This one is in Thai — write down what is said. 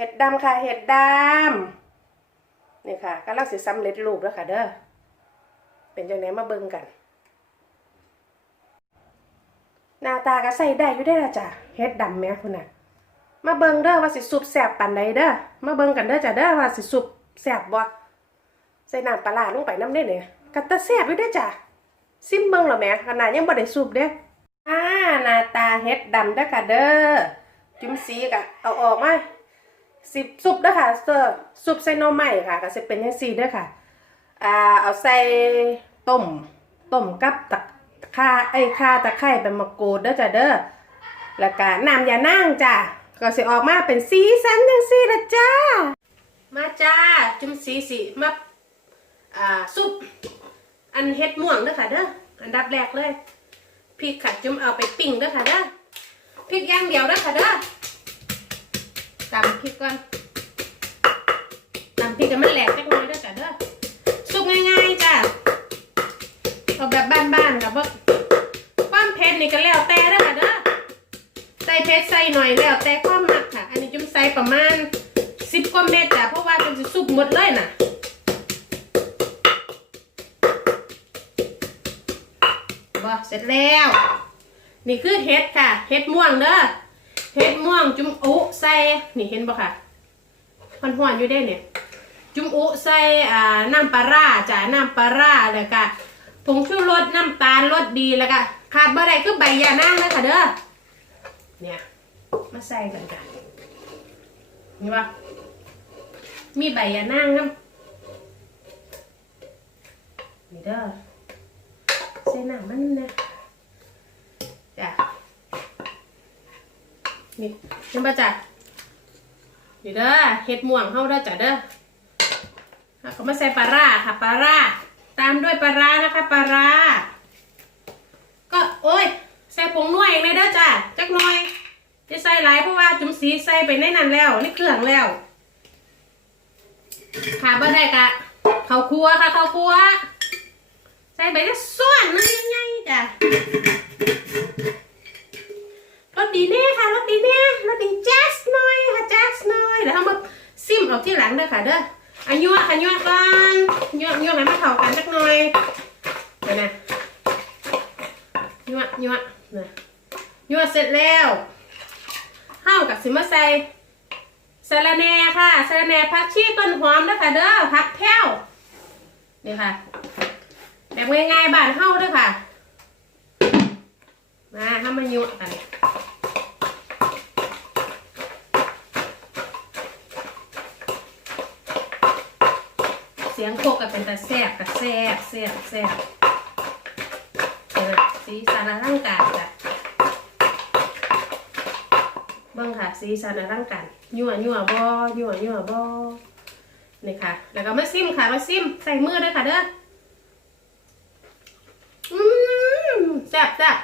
เห็ดดำค่ะ เห็ดดำนี่ค่ะกำลังสิสำเร็จรูปแล้วค่ะ เด้อ เป็นจังไดมาเบิ่งกัน หน้าตาก็ใส่ได้อยู่ได้ละจ้ะเฮ็ดดำแม่คุณน่ะ มาเบิ่งเด้อว่าสิสุบแซ่บปานใดเด้อ มาเบิ่งกันเด้อจ้ะเด้อว่าสิสุบแซ่บบ่ใส่น้ำปลาร้าลงไปน้ำเด้เนี่ยกัตะแซ่บอยู่เด้จ้ะ ซิมเบิ่งแล้วแม่ขนาดยังบ่ได้สุบเด้อ่าหน้าตาเฮ็ดดำเด้อค่ะเด้อ จุ่มสีก็เอาออกมา สิสุบเด้อค่ะเซอร์สุบใส่น่อไม้ค่ะก็สิเป็นจังซีด้อค่ะอ่าเอาใส่ต้มต้มกับตะข่าไอ้ข่าตะไคร้เป็นมะกรูดเด้อจ้ะเด้อแล้วก็น้ำยานั่งจ้ะก็สิออกมาเป็นสีสันจังซีละจ้า มาจ้าจุ่มสีสีมาอ่าซุปอันเฮ็ดม่วงเด้อค่ะเด้ออันดับแรกเลยพริกค่ะจุ่มเอาไปปิ้งเด้อค่ะเด้อพริกย่างเดียวเด้อำพริกก่อนตำพริกกันมันแหลกจักหน่อยเด้อจ้ะเด้อสุกง่ายๆจ้ะเอาแบบบ้านๆกับว่ความเผ็ดนี่ก็แล้วแต่เด้อค่ะเด้อใส่เผ็ดใส่หน่อยแล้วแต่ความมักค่ะ อันนี้จุ่มใส่ประมาณสิบกว่าเม็ดจ้ะเพราะว่าจุ่มจะสุกหมดเลยน่ะบ่เสร็จแล้ว นี่คือเห็ดค่ะเห็ดม่วงเด้อ เห็ดม่วงจุ่มอุใส่นี่เห็นบ่ค่ะมันหวานๆอยู่ได้เนี่ย จุ่มอุใส่อ่าน้ำปลาร้าจ้ะน้ำปลาร้าแล้วก็ผงชูรสน้ำตาลรสดีแล้วก็ขาดบ่ได้คือใบยานางเลยค่ะเด้อเนี่ยมาใส่กันจ้ะนี่ว่ามีใบยานางครับนี่เด้อใส่น้ำมันนะจ้ะ นี่เห็นปะจ้ะนี่เด้อเห็ดม่วงเฮาเด้อจ้ะเด้อแล้วก็มาใส่ปลาร้าค่ะปลาร้าตามด้วยปลาร้านะคะปลาร้าก็โอ้ยใส่ผงนัวเองเลยเด้อจ้ะจักหน่อยจะใส่หลายเพราะว่าจุ๋มสีใส่ไปในนั้นแล้วนี่เครื่องแล้วขาบ่ได้กะข้าวคั่วค่ะข้าวคั่วใส่ไปได้ส่วนนึงยังไงจ้ะรสดีแน่ค่ะรสดีแน่รสดีแจ๊สหน่อยค่ะแจ๊สหน่อยเดี๋ยวเอามาซิมเอาที่หลังเด้อ ค่ะเด้ออันยั่วค่ะยั่วก่อนยั่วยั่วให้มันเข้ากันสักหน่อยเดี๋ยวนะยั่วยั่วนะยั่วเสร็จแล้วข้าวกับสิมาใส่สะระแหน่ค่ะสะระแหน่ผักชีต้นหอมด้วยค่ะเด้อผักแพ้วนี่ค่ะแบบง่ายๆบ้านเฮาเด้วยค่ะ มาให้มายั่วกัน สียงโคกกับเป็นตาแซบกับแซบแซบแซบเออสีสันอลังการจ้ะเบิ่งค่ะสีสันอลังการยั่วยั่วบอยั่วยั่วบอนี่ค่ะ แล้วก็มาซิมค่ะมาซิมใส่มือด้วยค่ะเด้ออืมแซ่บแซ่บ